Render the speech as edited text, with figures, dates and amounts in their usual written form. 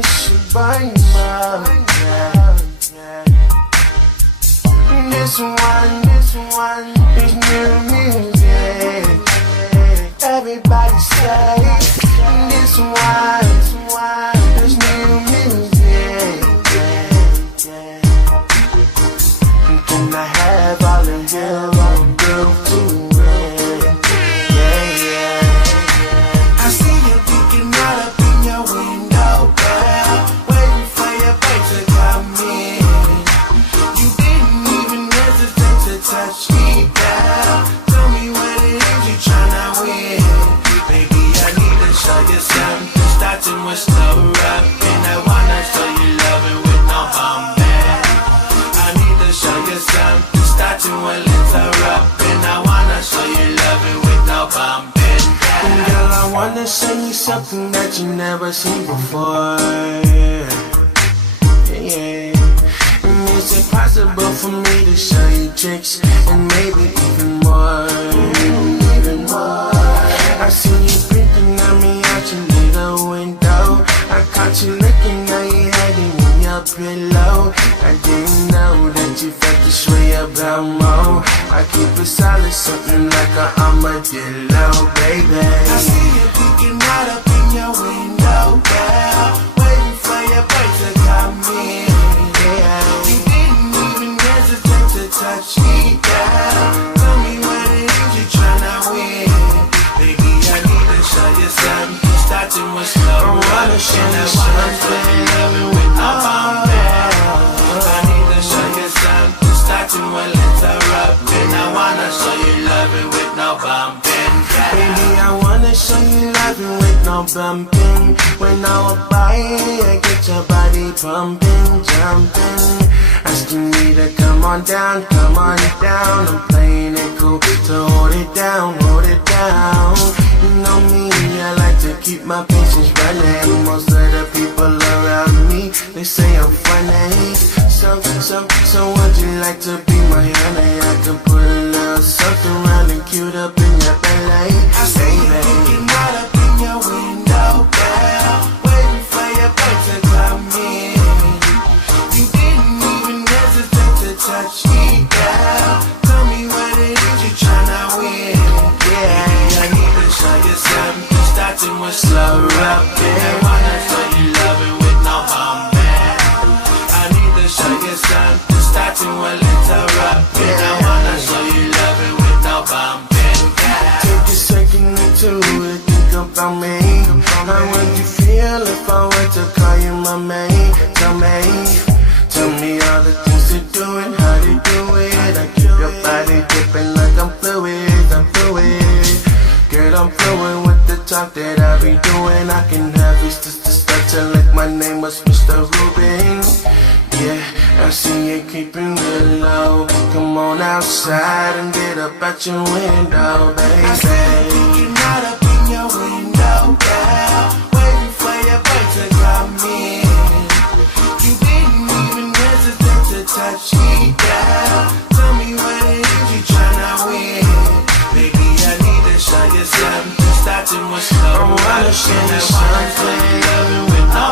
miss you by my. This one is new music. Everybody say this one is new music. Can I have all of you? I'll go to it. I see you peeking out up in your window, girl, waiting for your babe to come in. You didn't even hesitate to touch me, girl. Tell me what it is you tryna win. Baby, I need to show you something, starting with slow rap. And I wanna show you loving with no bumping. I need to show you something, starting with little rap. And I wanna show you loving with no bumping. Girl, I wanna show you something that you never seen before. Yeah. It's impossible for me to show you tricks and maybe even more. I see you peeking at me out your little window. I caught you looking at your head in your pillow. I didn't know that you felt this way about Mo. I keep it solid, something like an armadillo, baby. I see you peeking out up in your window, girl, waiting for your babe to come in. You didn't even hesitate to touch me, girl. Tell me what it is you tryna win. Baby, I need to show you something, starting with slow. I wanna show you something, loving with no bumping. I need to show you something, starting with little rap. And I wanna show you loving with no bumping. Baby, I wanna show you loving with no bumping. When I walk by, I get your body pumping, jumping, asking me to come on down, come on down. I'm playing it cool, so hold it down, hold it down. You know me, I like to keep my patience running. Most of the people around me, they say I'm funny. So would you like to be my honey? I can put a little something around and cute up in your belly. I see you peeking out up in your window, girl, waiting for your babe to come in. You didn't even hesitate to touch me, girl. Tell me what it is you tryna win. Yeah, I need to show you something, starting with slow rapping. I wanna show you loving with no bumping. I need to show you something, starting with little rapping. I wanna show you loving with no bumping. Take a second or two to think about me. How would you feel if I were to call you my maid? Tell me all the things to do and how to do it. I keep your body dripping like I'm fluid. Girl, I'm fluid with the talk that I be doing. I can have you starting like my name was Mr. Rubin. Yeah, I see you keeping real low. Come on outside and get up out your window, baby. I see you peeking out up in your window, girl, waiting for your babe to come in. You didn't even hesitate to touch me, girl. Tell me what it is you tryna win. Baby, I need to show you something, starting with slow. I wanna show you something, loving with no